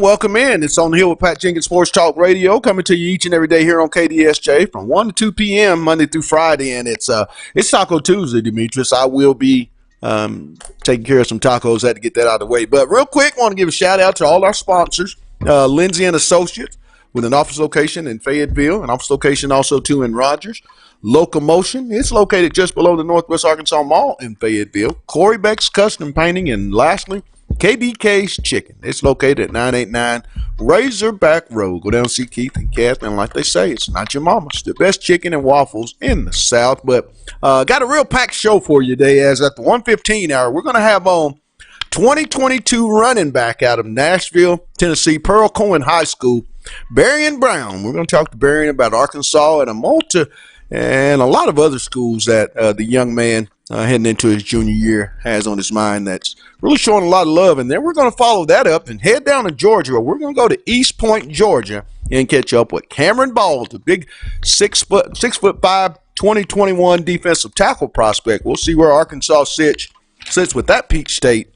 Welcome in. It's On the Hill with Pat Jenkins Sports Talk Radio, coming to you each and every day here on KDSJ from 1 to 2 p.m. Monday through Friday, and it's Taco Tuesday, Demetrius. I will be taking care of some tacos. Had to get that out of the way. But real quick, want to give a shout out to all our sponsors, Lindsay and Associates, with an office location in Fayetteville, an office location also too in Rogers. Locomotion, it's located just below the Northwest Arkansas Mall in Fayetteville. Corey Beck's Custom Painting, and lastly, KBK's Chicken. It's located at 989 Razorback Road. Go down and see Keith and Kath, and like they say, it's not your mama's. The best chicken and waffles in the South. But got a real packed show for you today, as at the 1:15 hour, we're going to have on 2022 running back out of Nashville, Tennessee, Pearl Cohen High School, Berrien Brown. We're going to talk to Berrien about Arkansas and a lot of other schools that the young man heading into his junior year has on his mind that's really showing a lot of love. And then we're going to follow that up and head down to Georgia. We're going to go to East Point, Georgia, and catch up with Cameron Ball, the big 6'5", 2021 defensive tackle prospect. We'll see where Arkansas sits with that Peach State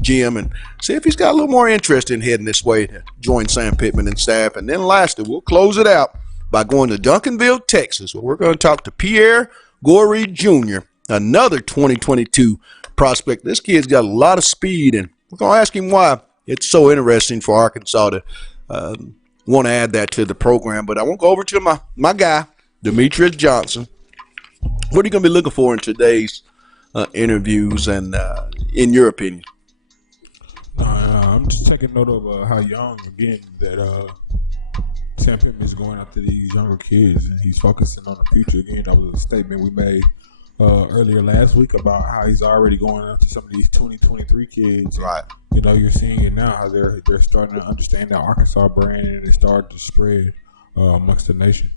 gym, and see if he's got a little more interest in heading this way to join Sam Pittman and staff. And then lastly, we'll close it out by going to Duncanville, Texas, where we're going to talk to Pierre Goree Jr., another 2022 prospect. This kid's got a lot of speed, and we're going to ask him why it's so interesting for Arkansas to want to add that to the program. But I won't go over to my guy, Demetrius Johnson. What are you going to be looking for in today's interviews, and in your opinion? I'm just taking note of how young, again, that Sam Pittman is going after these younger kids, and he's focusing on the future. Again, that was a statement we made earlier last week about how he's already going after some of these 2023 kids. Right. You know, you're seeing it now, how they're starting to understand that Arkansas brand, and it's starting to spread amongst the nation.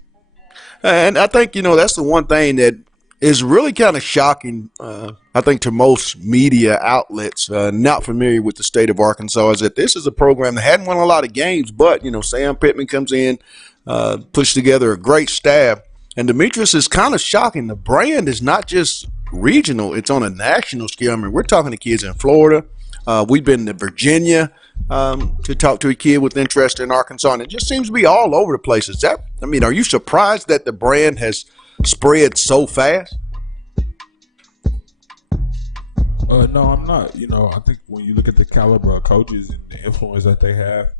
And I think, that's the one thing that is really kind of shocking, I think, to most media outlets not familiar with the state of Arkansas, is that this is a program that hadn't won a lot of games, but, Sam Pittman comes in, puts together a great staff. And Demetrius, is kind of shocking. The brand is not just regional, it's on a national scale. I mean, we're talking to kids in Florida. We've been to Virginia to talk to a kid with interest in Arkansas, and it just seems to be all over the place. Are you surprised that the brand has spread so fast? No, I'm not. I think when you look at the caliber of coaches and the influence that they have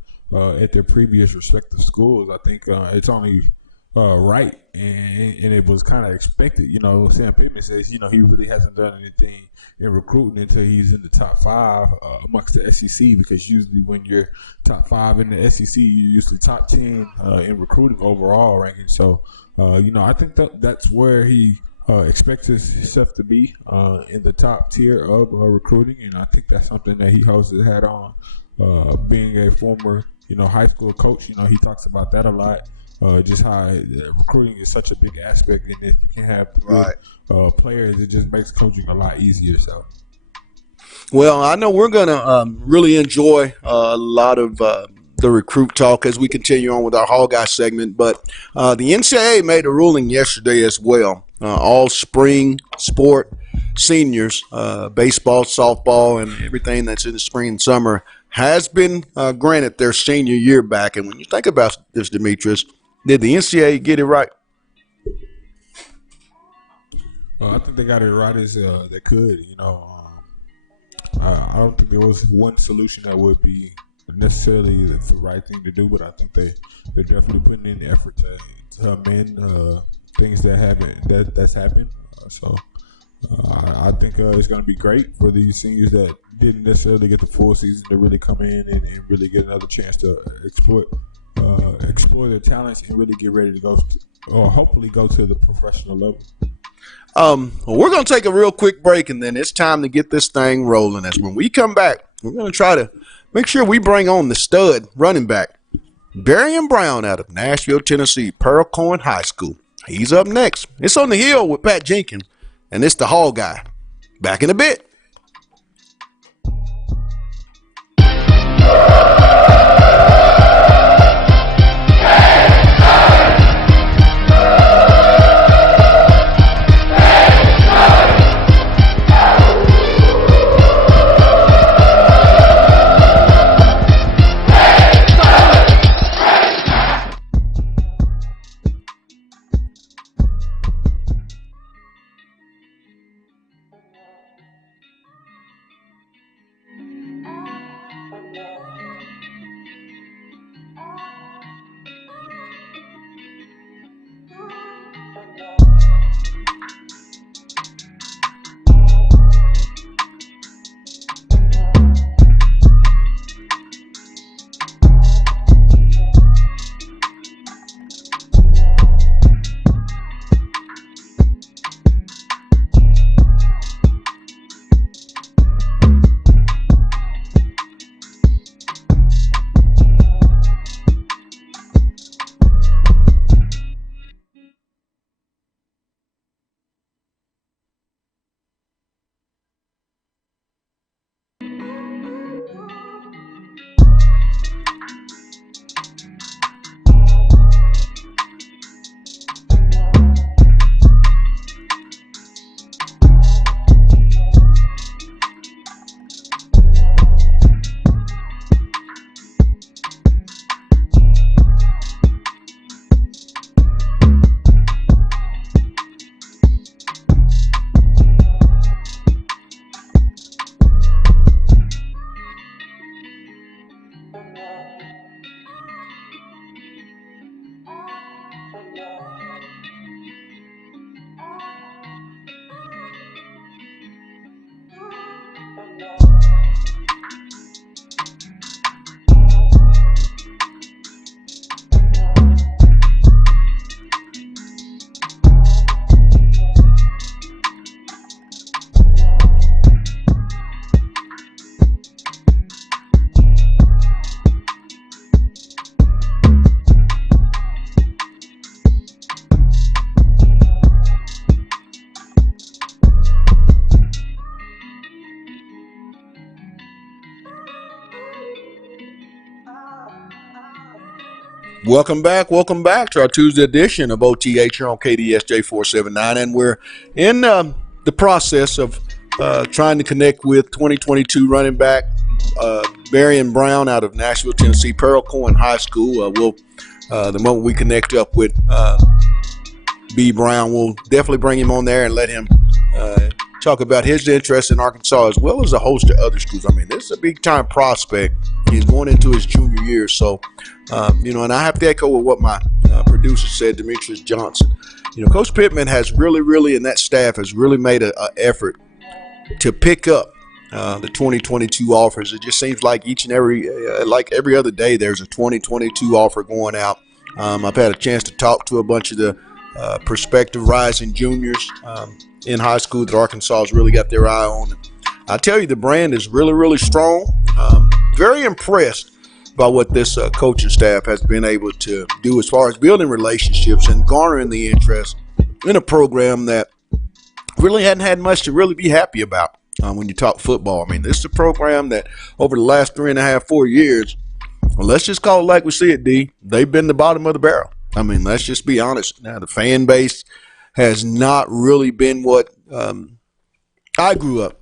at their previous respective schools, I think it's only right, and it was kind of expected. Sam Pittman says, he really hasn't done anything in recruiting until he's in the top 5 amongst the SEC, because usually when you're top 5 in the SEC, you're usually top 10 in recruiting overall ranking. So, I think that's where he expects himself to be in the top tier of recruiting, and I think that's something that he holds his hat on. Being a former, high school coach, he talks about that a lot. Just how recruiting is such a big aspect, and if you can have good players, it just makes coaching a lot easier. So, well, I know we're going to really enjoy a lot of the recruit talk as we continue on with our Hall Guy segment. But the NCAA made a ruling yesterday as well. All spring sport seniors, baseball, softball, and everything that's in the spring and summer has been granted their senior year back. And when you think about this, Demetrius, did the NCAA get it right? I think they got it right as they could. I don't think there was one solution that would be necessarily the right thing to do, but I think they're definitely putting in the effort to amend things that's happened. I think it's going to be great for these seniors that didn't necessarily get the full season to really come in and really get another chance to explore their talents and really get ready to go or hopefully go to the professional level. We're going to take a real quick break, and then it's time to get this thing rolling. As when we come back, we're going to try to make sure we bring on the stud running back, Barian Brown out of Nashville, Tennessee, Pearl Cohen High School. He's up next. It's On the Hill with Pat Jenkins, and it's the Hall Guy. Back in a bit. Welcome back to our Tuesday edition of OTH here on KDSJ 479, and we're in the process of trying to connect with 2022 running back Barian Brown out of Nashville, Tennessee, Pearl Cohen High School. The moment we connect up with B. Brown, we'll definitely bring him on there and let him talk about his interest in Arkansas as well as a host of other schools. I mean, this is a big-time prospect. He's going into his junior year, so and I have to echo with what my producer said, Demetrius Johnson. Coach Pittman has really, and that staff has really made an effort to pick up the 2022 offers. It just seems like each and every other day, there's a 2022 offer going out. I've had a chance to talk to a bunch of the prospective rising juniors in high school that Arkansas has really got their eye on. I tell you, the brand is really strong. Very impressed by what this coaching staff has been able to do as far as building relationships and garnering the interest in a program that really hadn't had much to really be happy about when you talk football. I mean, this is a program that over the last 3.5-4 years, well, let's just call it like we see it, D, they've been the bottom of the barrel. I mean, let's just be honest. Now, the fan base has not really been what I grew up,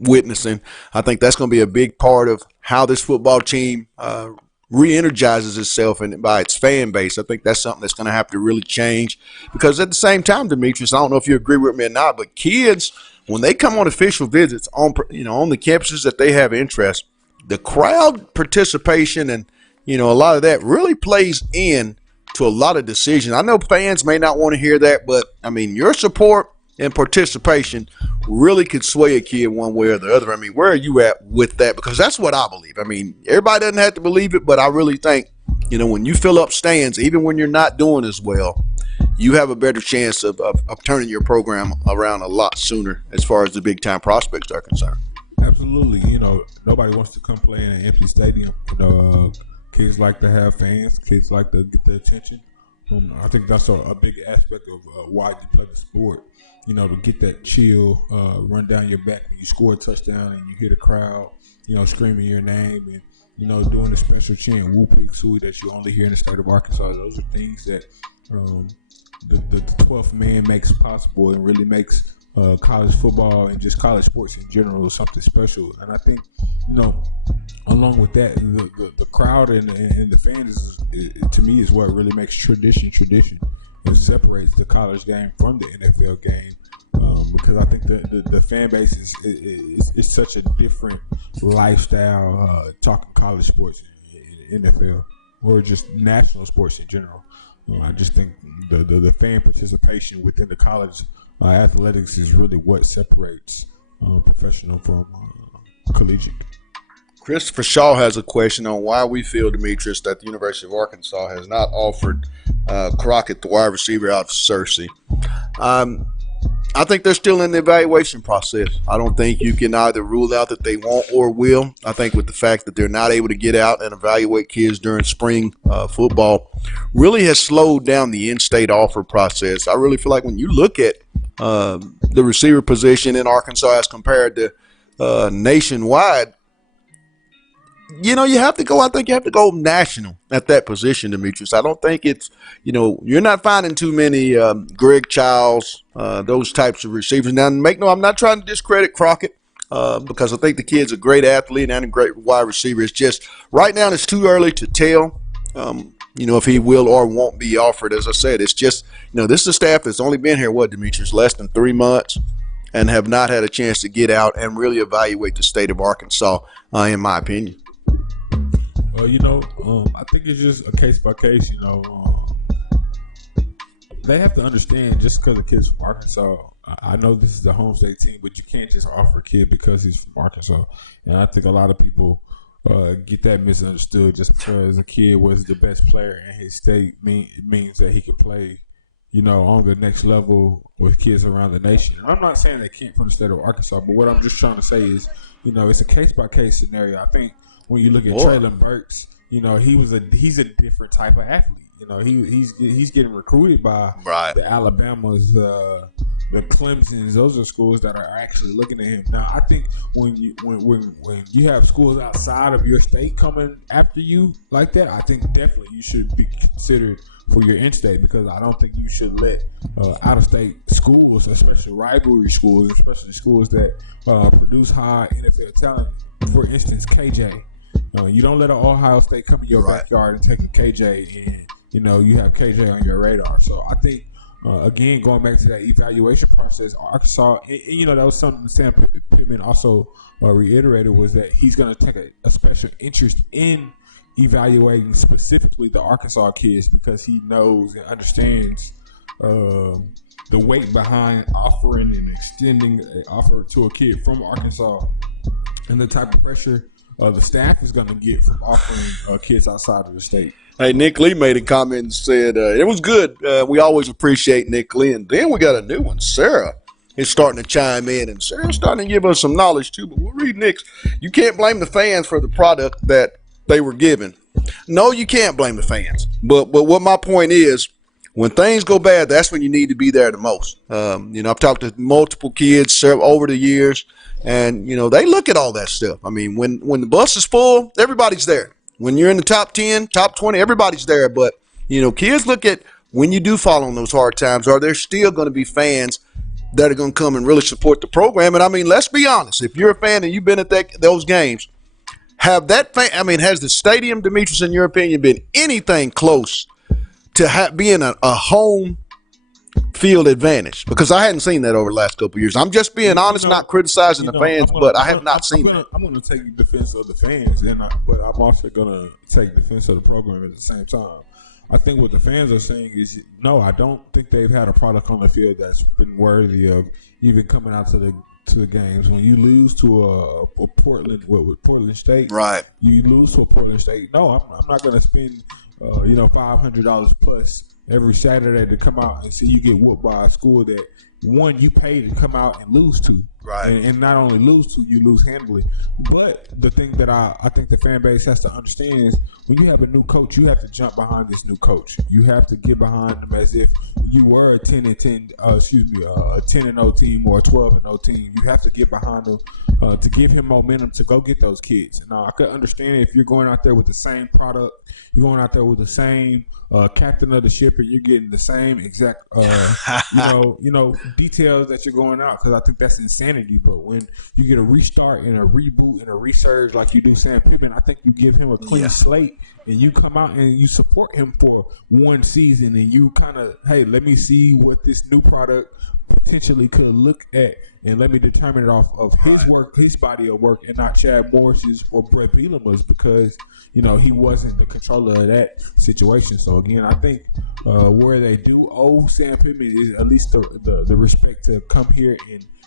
witnessing. I think that's going to be a big part of how this football team re-energizes itself and by its fan base. I think that's something that's going to have to really change because at the same time, Demetrius, I don't know if you agree with me or not, but kids, when they come on official visits on the campuses that they have interest, the crowd participation and a lot of that really plays in to a lot of decisions. I know fans may not want to hear that, but I mean, your support and participation really could sway a kid one way or the other. I mean, where are you at with that? Because that's what I believe. I mean, everybody doesn't have to believe it, but I really think, when you fill up stands, even when you're not doing as well, you have a better chance of turning your program around a lot sooner as far as the big time prospects are concerned. Absolutely. Nobody wants to come play in an empty stadium. Kids like to have fans. Kids like to get the attention. I think that's a big aspect of why you play the sport. To get that chill run down your back when you score a touchdown and you hear the crowd, screaming your name and, doing the special chant, whoop pig sooie, that you only hear in the state of Arkansas. Those are things that the 12th man makes possible and really makes college football and just college sports in general something special. And I think, along with that, the crowd and the fans to me is what really makes tradition. It separates the college game from the NFL game, because I think the fan base is such a different lifestyle talking college sports in NFL or just national sports in general. I just think the fan participation within the college athletics is really what separates professional from collegiate. Christopher Shaw has a question on why we feel, Demetrius, that the University of Arkansas has not offered Crockett, the wide receiver, out of Searcy. I think they're still in the evaluation process. I don't think you can either rule out that they won't or will. I think with the fact that they're not able to get out and evaluate kids during spring football really has slowed down the in-state offer process. I really feel like when you look at the receiver position in Arkansas as compared to nationwide, you have to go. I think you have to go national at that position, Demetrius. I don't think it's, you're not finding too many Greg Childs, those types of receivers. Now, I'm not trying to discredit Crockett because I think the kid's a great athlete and a great wide receiver. It's just right now it's too early to tell, if he will or won't be offered. As I said, it's just, this is a staff that's only been here, Demetrius, less than 3 months and have not had a chance to get out and really evaluate the state of Arkansas, in my opinion. I think it's just a case by case. They have to understand, just because the kid's from Arkansas, I know this is the home state team, but you can't just offer a kid because he's from Arkansas. And I think a lot of people get that misunderstood. Just because a kid was the best player in his state means that he can play, on the next level with kids around the nation. And I'm not saying they can't from the state of Arkansas, but what I'm just trying to say is, it's a case by case scenario. I think when you look at Traylon Burks, he's a different type of athlete. He's getting recruited by the Alabamas, the Clemsons. Those are schools that are actually looking at him. Now, I think when you have schools outside of your state coming after you like that, I think definitely you should be considered for your in-state, because I don't think you should let out-of-state schools, especially rivalry schools, especially schools that produce high NFL talent. For instance, KJ. You don't let an Ohio State come in your backyard and take a KJ and, you have KJ on your radar. So I think, again, going back to that evaluation process, Arkansas, and that was something Sam Pittman also reiterated, was that he's going to take a special interest in evaluating specifically the Arkansas kids, because he knows and understands the weight behind offering and extending an offer to a kid from Arkansas and the type of pressure the staff is going to get from offering kids outside of the state. Hey, Nick Lee made a comment and said it was good. We always appreciate Nick Lee. And then we got a new one. Sarah is starting to chime in, and Sarah's starting to give us some knowledge too. But we'll read Nick's. You can't blame the fans for the product that they were given. No, you can't blame the fans. But what my point is, when things go bad, that's when you need to be there the most. I've talked to multiple kids over the years, and, they look at all that stuff. I mean, when the bus is full, everybody's there. When you're in the top 10, top 20, everybody's there. But, kids look at when you do fall on those hard times, are there still going to be fans that are going to come and really support the program? And, I mean, let's be honest. If you're a fan and you've been at those games, has the stadium, Demetrius, in your opinion, been anything close to being a home field advantage? Because I hadn't seen that over the last couple of years. I'm just being honest, not criticizing the fans, but I have not seen that. I'm going to take defense of the fans, but I'm also going to take defense of the program at the same time. I think what the fans are saying is, no, I don't think they've had a product on the field that's been worthy of even coming out to the games. When you lose to a Portland, with Portland State, right? You lose to a Portland State. No, I'm not going to spend $500 plus every Saturday to come out and see you get whooped by a school that one you paid to come out and lose to. Right. And not only lose to, you lose handily. But the thing that I think the fan base has to understand is when you have a new coach, you have to jump behind this new coach. You have to get behind them as if you were a 10-10, a 10-0 team or a 12-0 team. You have to get behind them to give him momentum to go get those kids. Now, I could understand if you're going out there with the same product, you're going out there with the same captain of the ship, and you're getting the same exact, details that you're going out, because I think that's insanity. But when you get a restart and a reboot and a resurge like you do Sam Pittman, I think you give him a clean slate and you come out and you support him for one season, and you kind of, hey, let me see what this new product potentially could look at, and let me determine it off of his work, his body of work, and not Chad Morris's or Brett Bielema's, because he wasn't the controller of that situation. So again, I think where they do owe Sam Pittman is at least the respect to come here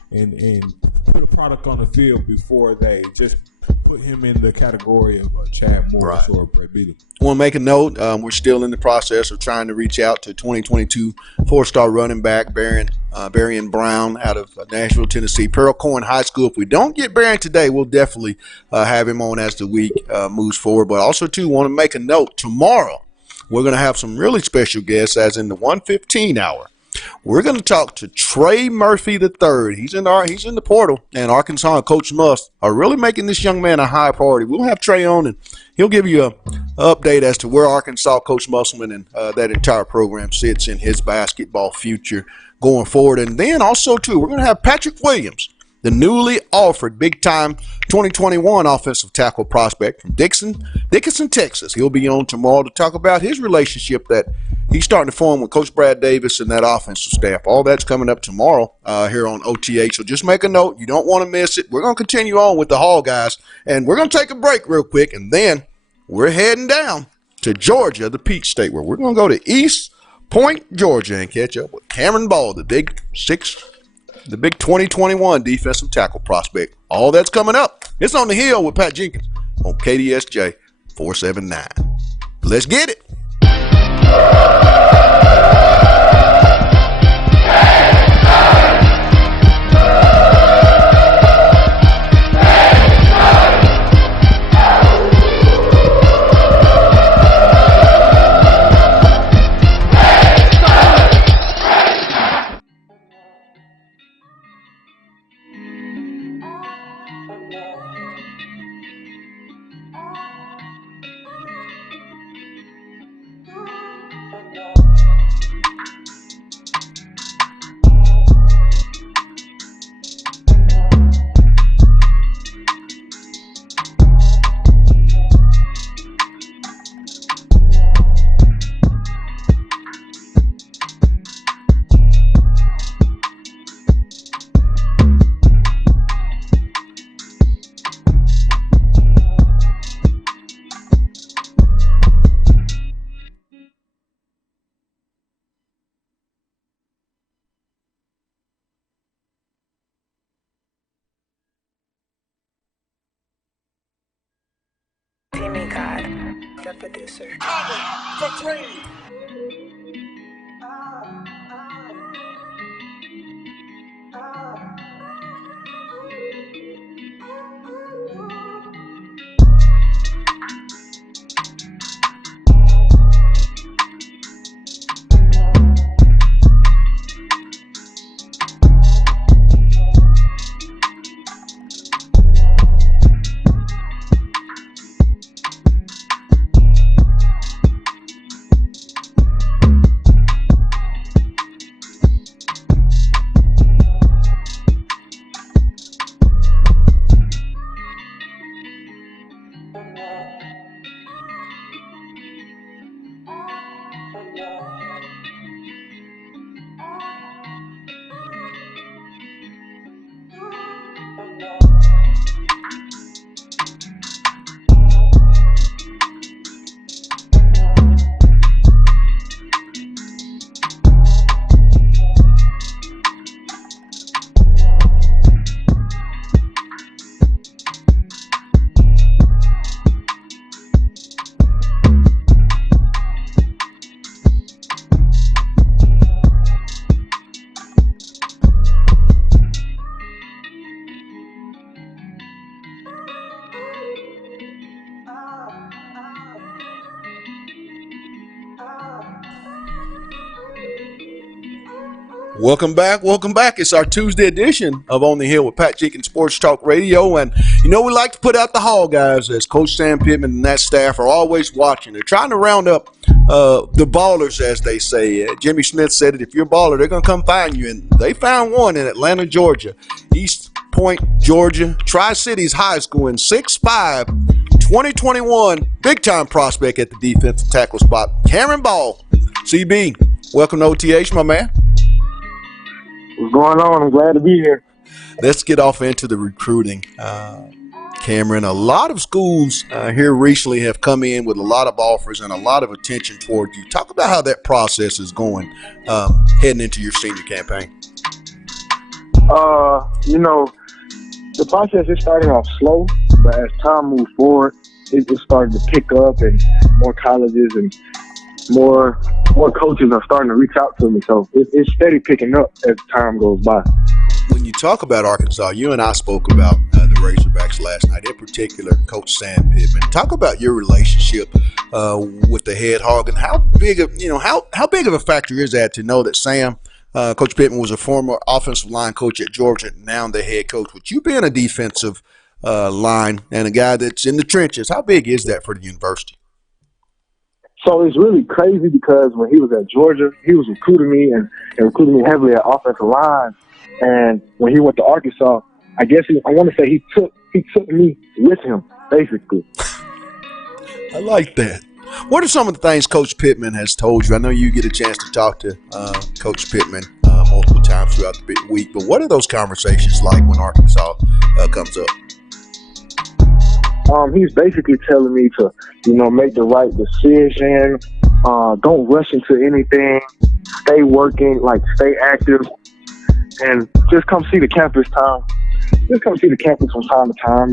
and put a product on the field before they just put him in the category of Chad Morris or Brett Bielema. I want to make a note. We're still in the process of trying to reach out to 2022 four-star running back Barian Brown out of Nashville, Tennessee, Pearl Cohen High School. If we don't get Barian today, we'll definitely have him on as the week moves forward. But also, too, want to make a note. Tomorrow, we're going to have some really special guests, as in the 1:15 hour. We're going to talk to Trey Murphy III. He's in the portal, and Arkansas and Coach Muss are really making this young man a high priority. We'll have Trey on, and he'll give you an update as to where Arkansas, Coach Musselman, and that entire program sits in his basketball future going forward. And then also, too, we're going to have Patrick Williams, the newly offered big-time 2021 offensive tackle prospect from Dickinson, Texas. He'll be on tomorrow to talk about his relationship that he's starting to form with Coach Brad Davis and that offensive staff. All that's coming up tomorrow here on OTH. So just make a note. You don't want to miss it. We're going to continue on with the Hall guys, and we're going to take a break real quick, and then we're heading down to Georgia, the Peach State, where we're going to go to East Point, Georgia, and catch up with Cameron Ball, the big 2021 defensive tackle prospect. All that's coming up. It's On the Hill with Pat Jenkins on KDSJ 479. Let's get it. The producer. Welcome back. Welcome back. It's our Tuesday edition of On the Hill with Pat Jenkins Sports Talk Radio. And, we like to put out the hall, guys, as Coach Sam Pittman and that staff are always watching. They're trying to round up the ballers, as they say. Jimmy Smith said it, if you're a baller, they're going to come find you. And they found one in Atlanta, Georgia. East Point, Georgia. Tri-Cities High School in 6'5", 2021. Big-time prospect at the defensive tackle spot. Cameron Ball. CB, welcome to OTH, my man. What's going on? I'm glad to be here. Let's get off into the recruiting. Cameron, a lot of schools here recently have come in with a lot of offers and a lot of attention toward you. Talk about how that process is going heading into your senior campaign. The process is starting off slow, but as time moves forward, it's starting to pick up, and more colleges and more coaches are starting to reach out to me. So it's steady picking up as time goes by. When you talk about Arkansas, you and I spoke about the Razorbacks last night, in particular, Coach Sam Pittman. Talk about your relationship with the head hog, and how big of a factor is that to know that Sam, Coach Pittman, was a former offensive line coach at Georgia, now the head coach. With you being a defensive line and a guy that's in the trenches, how big is that for the university? So it's really crazy because when he was at Georgia, he was recruiting me and recruiting me heavily at offensive line. And when he went to Arkansas, I guess I want to say he took me with him, basically. I like that. What are some of the things Coach Pittman has told you? I know you get a chance to talk to Coach Pittman multiple times throughout the week, but what are those conversations like when Arkansas comes up? He's basically telling me to, make the right decision. Don't rush into anything. Stay working, stay active, and just come see the campus from time to time.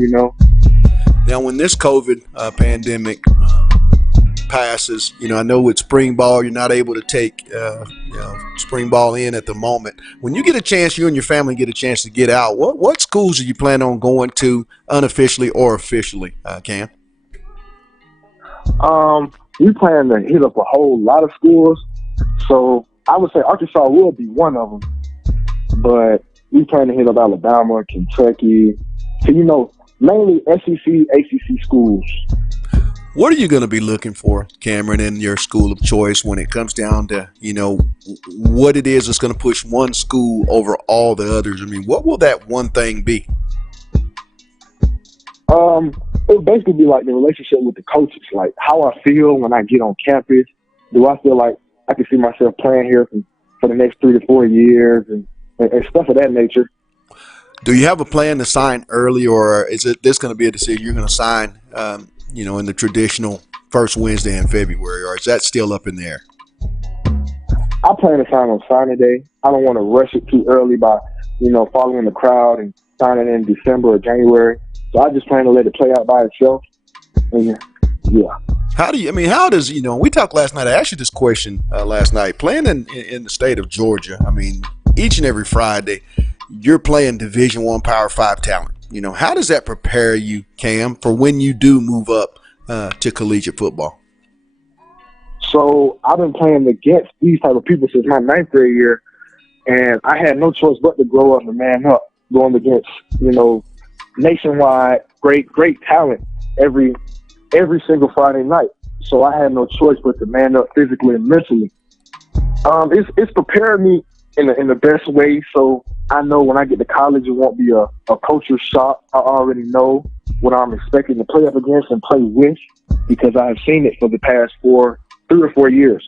Now, when this COVID pandemic passes, I know with spring ball you're not able to take spring ball in at the moment. When you get a chance, you and your family get a chance to get out, what schools do you plan on going to unofficially or officially, Cam? We plan to hit up a whole lot of schools, so I would say Arkansas will be one of them, but we plan to hit up Alabama, Kentucky, so mainly SEC, ACC schools. What are you going to be looking for, Cameron, in your school of choice when it comes down to, what it is that's going to push one school over all the others? I mean, what will that one thing be? It would basically be like the relationship with the coaches, like how I feel when I get on campus. Do I feel like I can see myself playing here for the next 3 to 4 years and stuff of that nature? Do you have a plan to sign early, or is this going to be a decision you're going to sign in the traditional first Wednesday in February, or is that still up in the air? I plan to sign on signing day. I don't want to rush it too early by, following the crowd and signing in December or January. So I just plan to let it play out by itself. And yeah. How does, we talked last night, I asked you this question last night, playing in the state of Georgia, each and every Friday, you're playing Division I Power 5 talent. How does that prepare you, Cam, for when you do move up to collegiate football? So I've been playing against these type of people since my 9th grade year, and I had no choice but to grow up and man up, going against, nationwide great talent every single Friday night. So I had no choice but to man up physically and mentally. It's prepared me in the best way, so I know when I get to college, it won't be a culture shock. I already know what I'm expecting to play up against and play with because I have seen it for the past 3 or 4 years.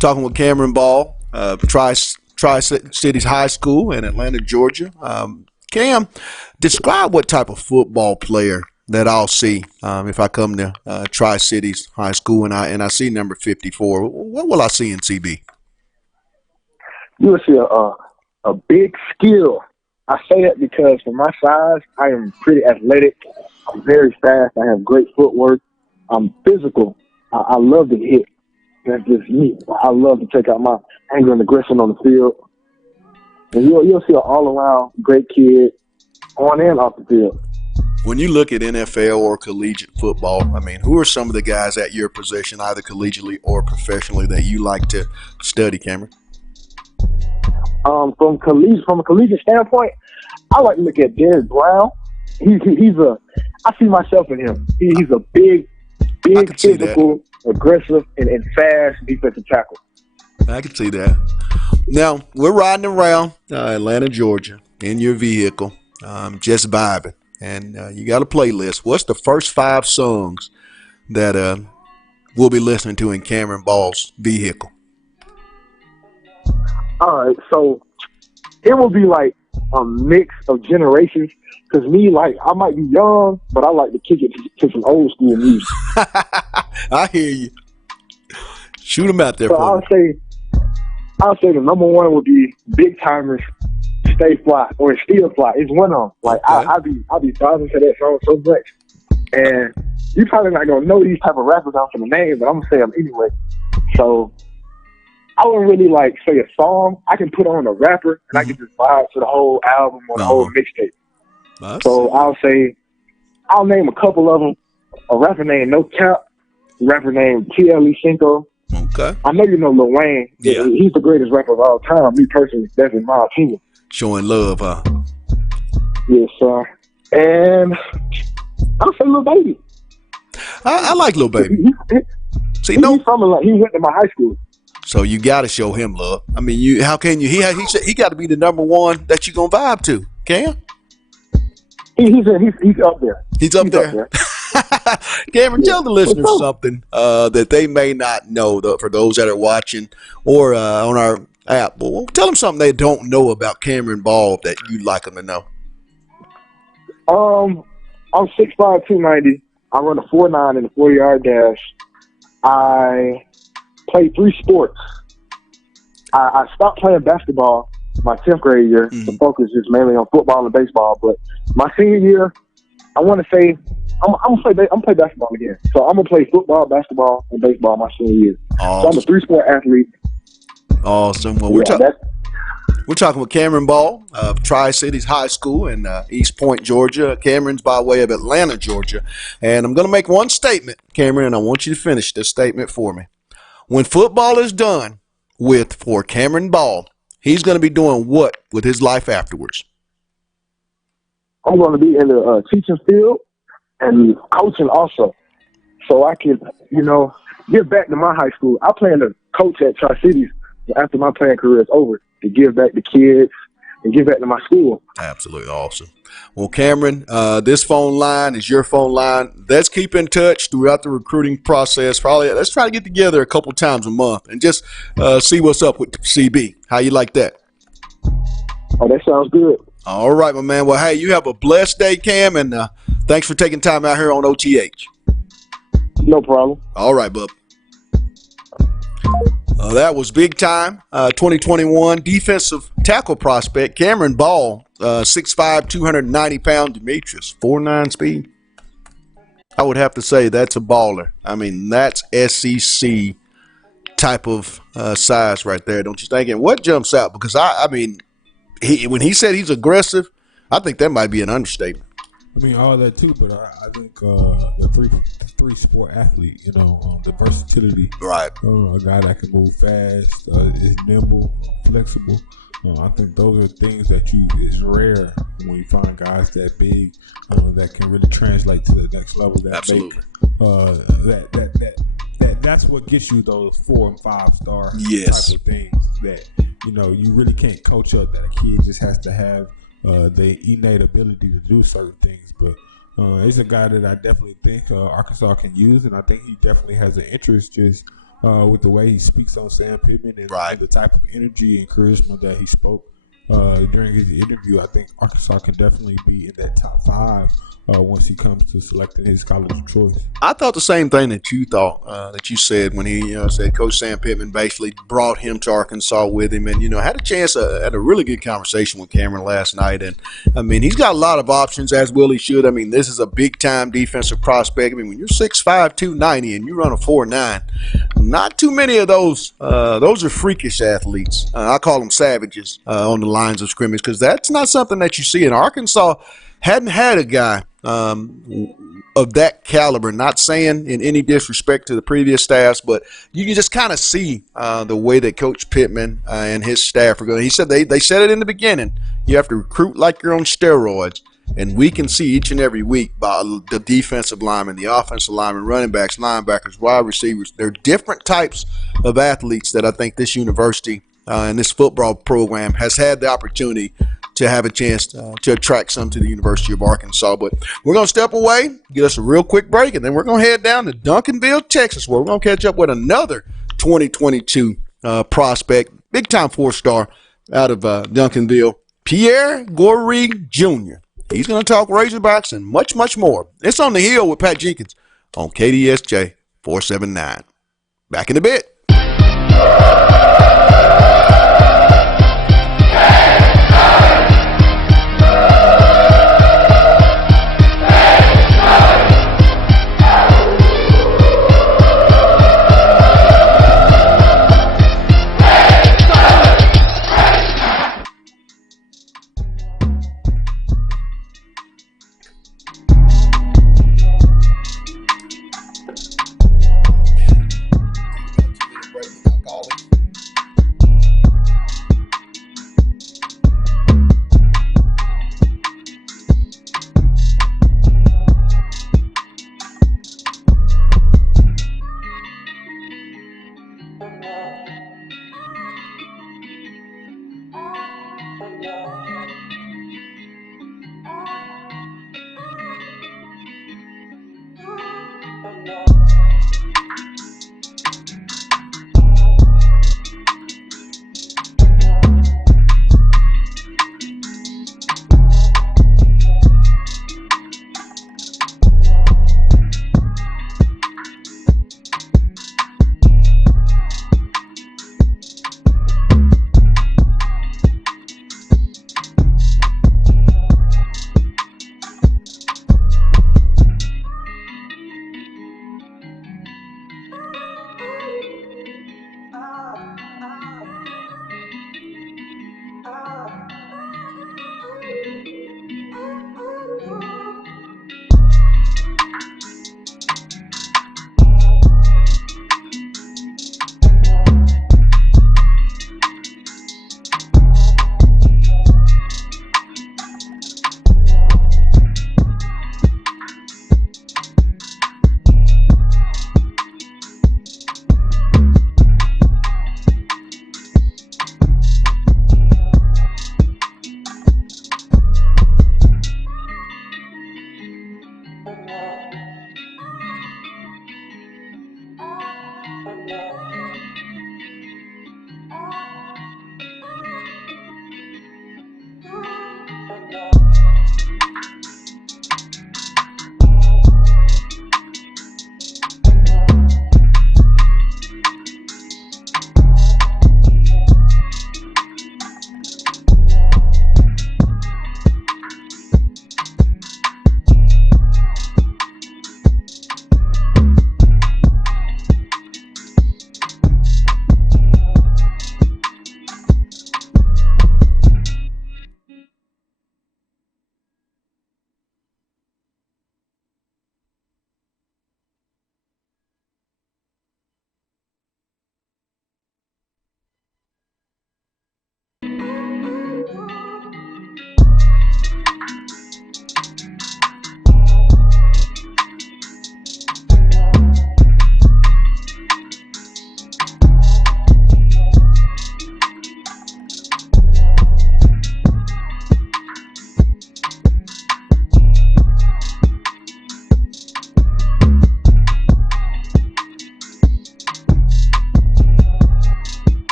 Talking with Cameron Ball, Tri-Cities High School in Atlanta, Georgia. Cam, describe what type of football player that I'll see if I come to Tri-Cities High School and I see number 54. What will I see in CB? You will see a big skill. I say that because for my size, I am pretty athletic. I'm very fast. I have great footwork. I'm physical. I love to hit. That's just me. I love to take out my anger and aggression on the field. And you'll see an all-around great kid on and off the field. When you look at NFL or collegiate football, who are some of the guys at your position, either collegiately or professionally, that you like to study, Cameron? From a collegiate standpoint, I like to look at Derrick Brown. I see myself in him. He's a big, physical, aggressive, and fast defensive tackle. I can see that. Now, we're riding around Atlanta, Georgia in your vehicle, just vibing. And you got a playlist. What's the first 5 songs that we'll be listening to in Cameron Ball's vehicle? All right, so it will be like a mix of generations. Because me, like, I might be young, but I like to kick it to some old school music. I hear you. Shoot them out there. So I'll say the number one would be Big Timers, Stay Fly or Still Fly. It's one of them. Like okay. I be vibing to that song so much, and you probably not gonna know these type of rappers off of the name, but I'm gonna say them anyway. So I wouldn't really like say a song. I can put on a rapper and I can just vibe to the whole album or the whole mixtape. So I'll name a couple of them. A rapper named No Cap, a rapper named TLE Cinco. Okay. I know you know Lil Wayne. Yeah. He's the greatest rapper of all time. Me personally, that's in my opinion. Showing love, huh? Yes, sir. And I'll say Lil Baby. I like Lil Baby. See, he went to my high school. So you got to show him love. I mean, how can you? He got to be the number one that you gonna vibe to. Can? He's up there. He's up there. Cameron, tell the listeners something that they may not know, for those that are watching or on our app. Well, tell them something they don't know about Cameron Ball that you'd like them to know. I'm 6'5", 290. I run a 4.9 in the 40-yard dash. I play 3 sports. I stopped playing basketball my 10th grade year. The focus is mainly on football and baseball. But my senior year, I want to say I'm play basketball again. So I'm gonna play football, basketball, and baseball my senior year. Awesome. So I'm a 3-sport athlete. Awesome. Well, we're talking with Cameron Ball of Tri-Cities High School in East Point, Georgia. Cameron's by way of Atlanta, Georgia. And I'm going to make one statement, Cameron, and I want you to finish this statement for me. When football is done for Cameron Ball, he's going to be doing what with his life afterwards? I'm going to be in the teaching field and coaching also. So I can, give back to my high school. I plan to coach at Tri-Cities after my playing career is over to give back to kids and give back to my school. Absolutely awesome. Well, Cameron, this phone line is your phone line. Let's keep in touch throughout the recruiting process. Probably let's try to get together a couple times a month and just see what's up with CB. How you like that? Oh, that sounds good. All right, my man. Well, hey, you have a blessed day, Cam, and thanks for taking time out here on OTH. No problem. All right, bub. That was big time 2021 defensive tackle prospect Cameron Ball, 6'5", 290-pound Demetrius, 4'9" speed. I would have to say that's a baller. I mean, that's SEC type of size right there, don't you think? And what jumps out? Because, when he said he's aggressive, I think that might be an understatement. I mean, all that too, but I think the three sport athlete, the versatility. Right. A guy that can move fast, is nimble, flexible. I think those are things that is rare when you find guys that big that can really translate to the next level. Absolutely. That's what gets you those 4 and 5 star yes. type of things that you really can't coach up. That a kid just has to have the innate ability to do certain things. But he's a guy that I definitely think Arkansas can use, and I think he definitely has an interest just with the way he speaks on Sam Pittman and right. the type of energy and charisma that he spoke during his interview. I think Arkansas can definitely be in that top 5 once he comes to selecting his college of choice. I thought the same thing that you thought, that you said when he said Coach Sam Pittman basically brought him to Arkansas with him, and had a chance, had a really good conversation with Cameron last night. And I mean, he's got a lot of options, as well he should. I mean, this is a big time defensive prospect. I mean, when you're 6'5", 290 and you run a 4'9", not too many of those. Those are freakish athletes. I call them savages on the lines of scrimmage, because that's not something that you see in Arkansas. Hadn't had a guy of that caliber. Not saying in any disrespect to the previous staffs, but you can just kind of see the way that Coach Pittman and his staff are going. He said they said it in the beginning. You have to recruit like you're on steroids. And we can see each and every week by the defensive linemen, the offensive linemen, running backs, linebackers, wide receivers. There are different types of athletes that I think this university and this football program has had the opportunity to have a chance to attract some to the University of Arkansas. But we're going to step away, get us a real quick break, and then we're going to head down to Duncanville, Texas, where we're going to catch up with another 2022 prospect, big-time four-star out of Duncanville, Pierre Goree Jr. He's going to talk Razorbacks and much, much more. It's On the Hill with Pat Jenkins on KDSJ 479. Back in a bit.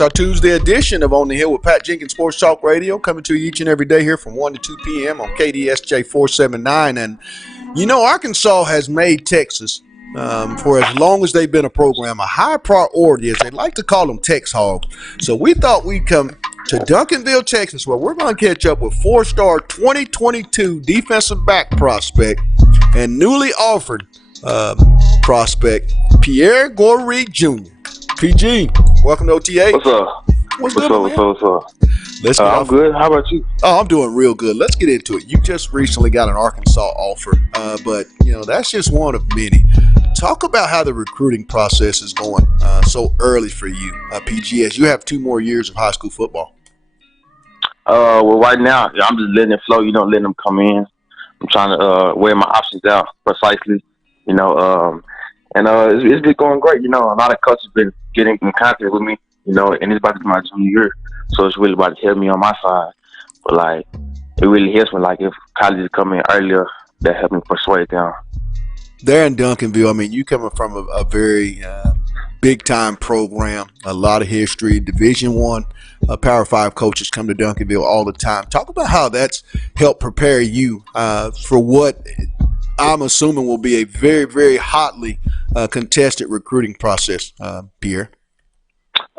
It's our Tuesday edition of On the Hill with Pat Jenkins Sports Talk Radio, coming to you each and every day here from 1 to 2 p.m. on KDSJ 479. And, you know, Arkansas has made Texas, for as long as they've been a program, a high priority, as they like to call them, Tex Hogs. So we thought we'd come to Duncanville, Texas, where we're going to catch up with four-star 2022 defensive back prospect and newly offered prospect Pierre Goree Jr. PG, welcome to OTA. What's up? What's up? Let's get I'm off. good. How about you? Oh, I'm doing real good. Let's get into it. You just recently got an Arkansas offer, but you know that's just one of many. Talk about how the recruiting process is going so early for you, PG, as you have 2 more years of high school football. Well, right now I'm just letting it flow. Letting them come in. I'm trying to weigh my options out precisely. And it's been going great. A lot of coaches been getting in contact with me. And it's about to be my junior year, so it's really about to help me on my side. But like, it really helps me. Like if colleges come in earlier, that help me persuade them. There in Duncanville, I mean, you coming from a very big-time program, a lot of history, Division I, Power 5 coaches come to Duncanville all the time. Talk about how that's helped prepare you for what I'm assuming will be a very, very hotly contested recruiting process, Pierre.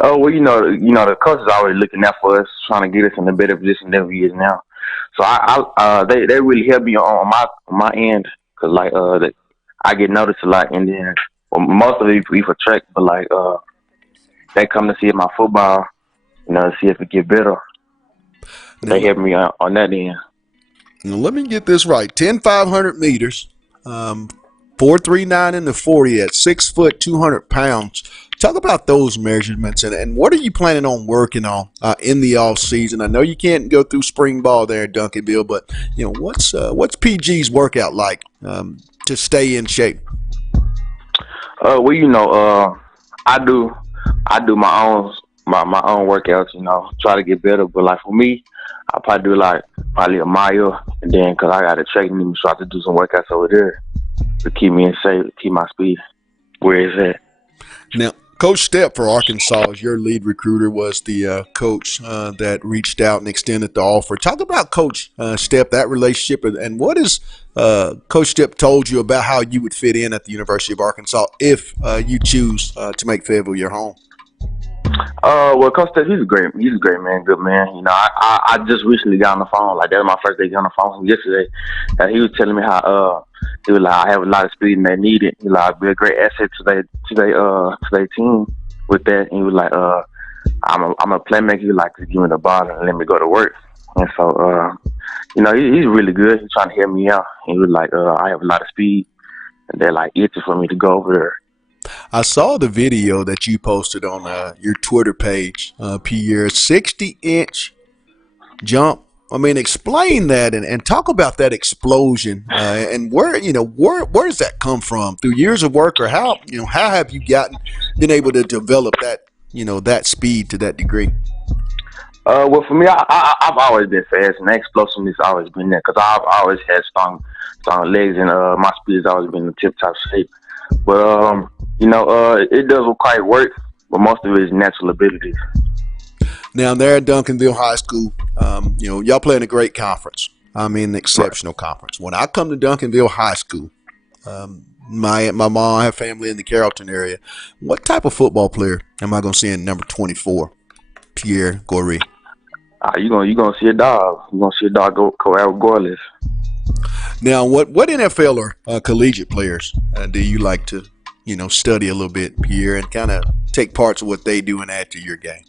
Oh well, the coaches are always looking out for us, trying to get us in a better position than we is now. So they really help me on my end, cause like I get noticed a lot, and then most of it we for track, but like they come to see my football, see if it get better. They help me on that end. Now, let me get this right: 10,500 meters, 4.39 in the 40 at 6 foot 200 pounds. Talk about those measurements and what are you planning on working on in the off season? I know you can't go through spring ball there in Duncanville, but what's PG's workout like to stay in shape? I do my own workouts. Try to get better. But like for me, I probably do probably a mile, and then because I got a training, so I have to do some workouts over there to keep me in shape, keep my speed where it's at. Now, Coach Stepp for Arkansas, as your lead recruiter, was the coach that reached out and extended the offer. Talk about Coach Stepp, that relationship, and what has Coach Stepp told you about how you would fit in at the University of Arkansas if you choose to make Fayetteville your home? Well, Coach Stepp, he's a great man, good man. I just recently got on the phone. Like, that was my first day getting on the phone with him yesterday. And he was telling me how he was like, I have a lot of speed and they need it. He was like, I'd be a great asset to their team with that. And he was like, I'm a playmaker. He like to give me the ball and let me go to work. And so, he's really good. He's trying to help me out. And he was like, I have a lot of speed, and they're like itching for me to go over there. I saw the video that you posted on your Twitter page, Pierre, 60-inch jump. I mean, explain that and talk about that explosion and where does that come from? Through years of work, or how have you been able to develop that that speed to that degree? Well, for me, I've always been fast, and that explosiveness has always been there because I've always had strong legs, and my speed has always been in tip-top shape. But it does require work, but most of it is natural abilities. Now, there at Duncanville High School, y'all play in a great conference. I mean, an exceptional conference. When I come to Duncanville High School, my mom, I have family in the Carrollton area. What type of football player am I going to see in number 24, Pierre Goree? You're gonna see a dog. You're gonna see a dog go out regardless. Now, what NFL or collegiate players do you like to study a little bit, Pierre, and kind of take parts of what they do and add to your game?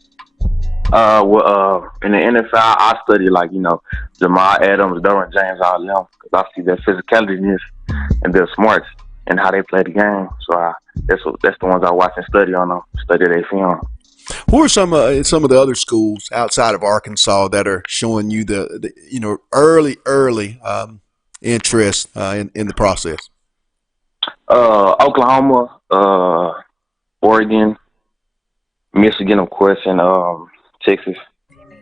In the NFL, I study Jamal Adams, Derwin James, all of them, because I see their physicality and their smarts and how they play the game. So that's the ones I watch and study on them, study their film. Who are some of the other schools outside of Arkansas that are showing you the early interest in the process? Oklahoma, Oregon, Michigan, of course, and Texas.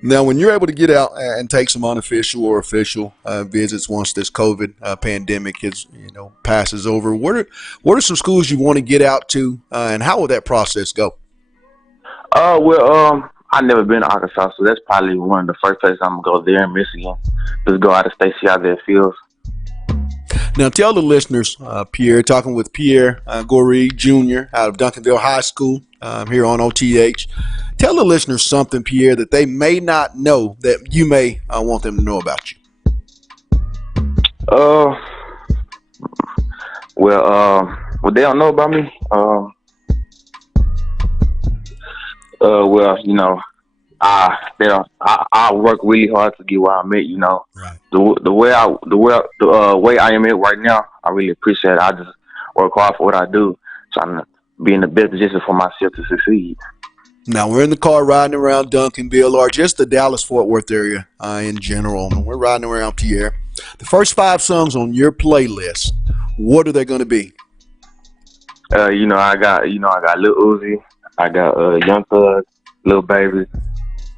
Now, when you're able to get out and take some unofficial or official visits once this COVID pandemic passes over, what are some schools you want to get out to, and how will that process go? I never been to Arkansas, so that's probably one of the first places I'm gonna go there in Michigan. Just go out of state, see how that feels. Now, tell the listeners, Pierre, talking with Pierre Goree Jr. out of Duncanville High School here on OTH. Tell the listeners something, Pierre, that they may not know that you may want them to know about you. What they don't know about me. Well, you know, I work really hard to get where I'm at. You know, Right. the way I am at right now, I really appreciate it. I just work hard for what I do, trying to be in the best position for myself to succeed. Now, we're in the car riding around Duncanville or just the Dallas-Fort Worth area in general. And we're riding around, Pierre. The first 5 songs on your playlist, what are they going to be? I got Lil Uzi, I got Young Thug, Lil Baby,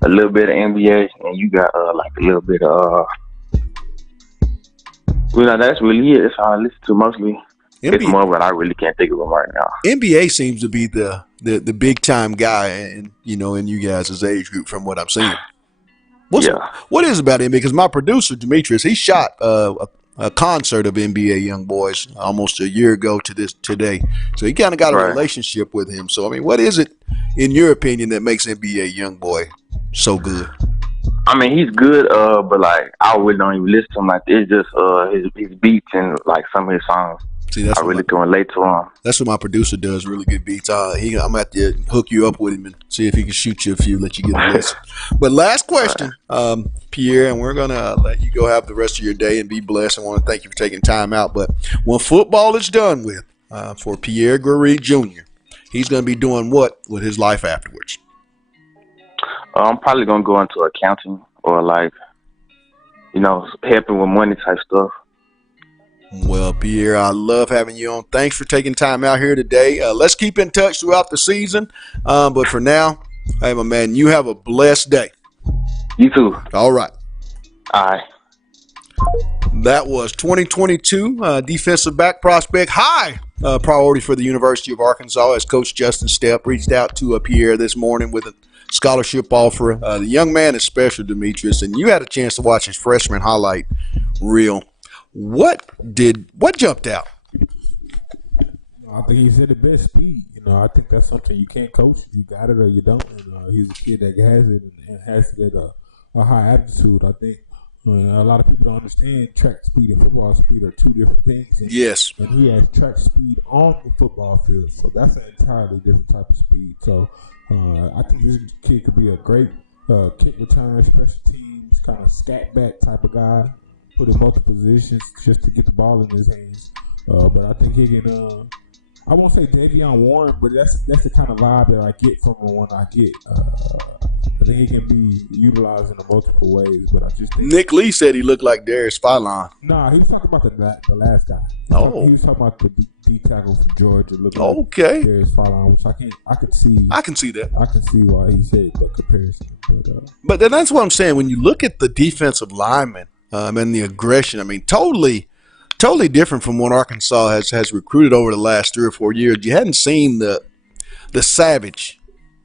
a little bit of NBA, and you got like a little bit of that's really it. That's all I listen to mostly. It's more, but I really can't think of them right now. NBA seems to be the big time guy, in you guys' age group from what I'm seeing. What is about NBA? Because my producer Demetrius, he shot a concert of NBA young boys almost a year ago to today, so he kind of got a relationship with him. So I mean, what is it in your opinion that makes NBA young boy so good? I mean, he's good, but like I really don't even listen to him like this. It's just his beats and like some of his songs. See, that's I really can relate to him. That's what my producer does. Really good beats. I'm gonna have to hook you up with him and see if he can shoot you a few, let you get a listen. But last question, Pierre, and we're gonna let you go have the rest of your day and be blessed. I want to thank you for taking time out. But when football is done with, for Pierre Goree Jr., he's gonna be doing what with his life afterwards? I'm probably gonna go into accounting or like, helping with money type stuff. Well, Pierre, I love having you on. Thanks for taking time out here today. Let's keep in touch throughout the season. But for now, hey, my man, you have a blessed day. You too. All right. All right. That was 2022 defensive back prospect. High priority for the University of Arkansas as Coach Justin Stepp reached out to Pierre this morning with a scholarship offer. The young man is special, Demetrius, and you had a chance to watch his freshman highlight reel. What jumped out? I think he said the best speed. I think that's something you can't coach. You got it or you don't. And he's a kid that has it and has it at a high attitude. I think a lot of people don't understand track speed and football speed are two different things. And, yes. And he has track speed on the football field, so that's an entirely different type of speed. So I think this kid could be a great kick return, special teams, kind of scat back type of guy. Put in multiple positions just to get the ball in his hands. But I think he can, I won't say Davion Warren, but that's the kind of vibe that I get from him when I get. I think he can be utilized in multiple ways, but I just think Nick Lee said he looked like Darius Philon. Nah, he was talking about the last guy. He was talking about the D tackle from Georgia. Like Darius Philon, which I can see. I can see that. I can see why he said that comparison. But then that's what I'm saying. When you look at the defensive linemen, and the aggression, I mean, totally different from what Arkansas has recruited over the last 3 or 4 years. You hadn't seen the savage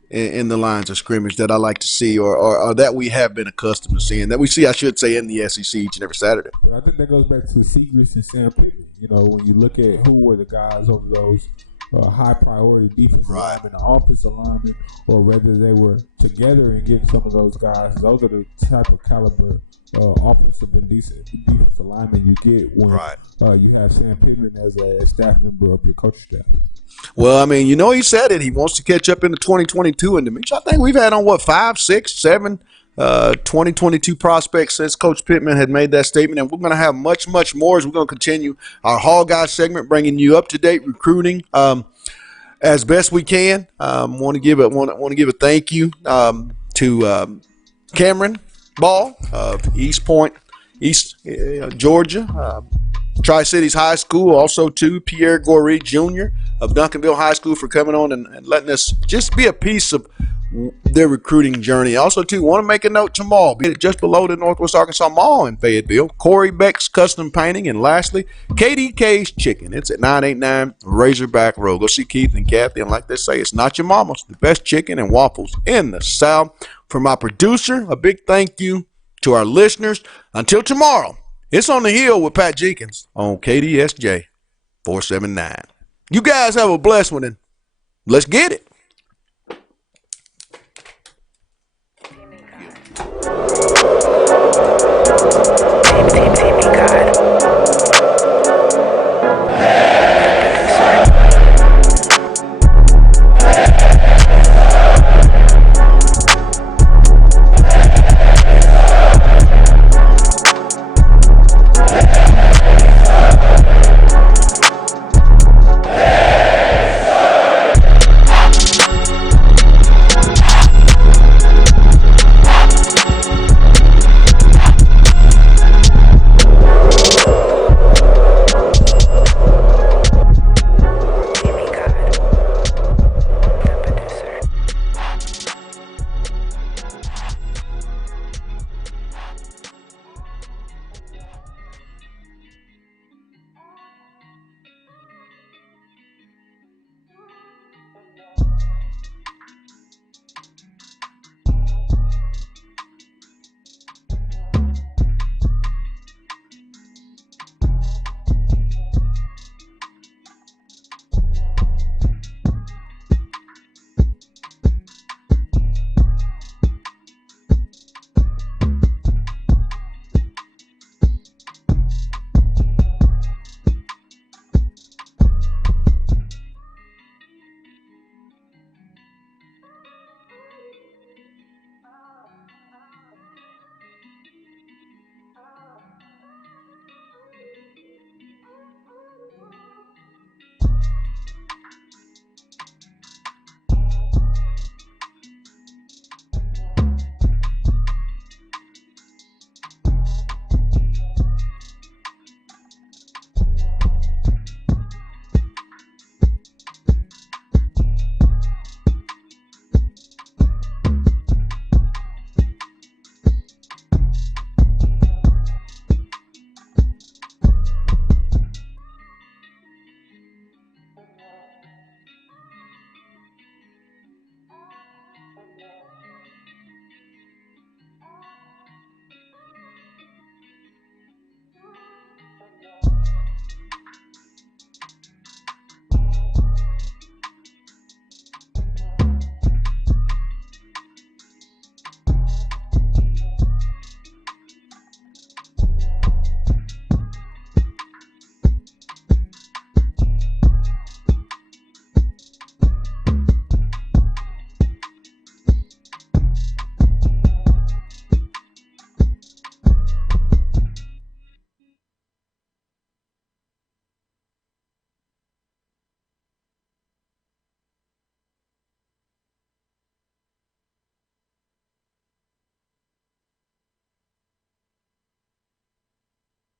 in the lines of scrimmage that I like to see, or that we have been accustomed to seeing, that we see, I should say, in the SEC each and every Saturday. But I think that goes back to Segrist and Sam Pittman. When you look at who were the guys over those high priority defensive linemen, the offensive linemen, or whether they were together and getting some of those guys, those are the type of caliber offensive and defensive linemen you get when you have Sam Pittman as a staff member of your coaching staff. Well, I mean, he said it. He wants to catch up into 2022. And Demetrius, I think we've had on, 5, 6, 7 2022 prospects since Coach Pittman had made that statement. And we're going to have much, much more as we're going to continue our Hall Guy segment, bringing you up-to-date recruiting as best we can. Want to give a thank you to Cameron Ball of East Point, Georgia. Tri-Cities High School, also to Pierre Goree Jr. of Duncanville High School for coming on and letting us just be a piece of their recruiting journey. Also, too, want to make a note tomorrow, be just below the Northwest Arkansas Mall in Fayetteville. Corey Beck's Custom Painting, and lastly, KDK's Chicken. It's at 989 Razorback Road. Go see Keith and Kathy, and like they say, it's not your mama's. The best chicken and waffles in the South. For my producer, a big thank you to our listeners. Until tomorrow, it's On the Hill with Pat Jenkins on KDSJ 479. You guys have a blessed one, and let's get it.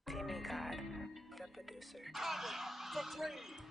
Timmy God, the producer. For three.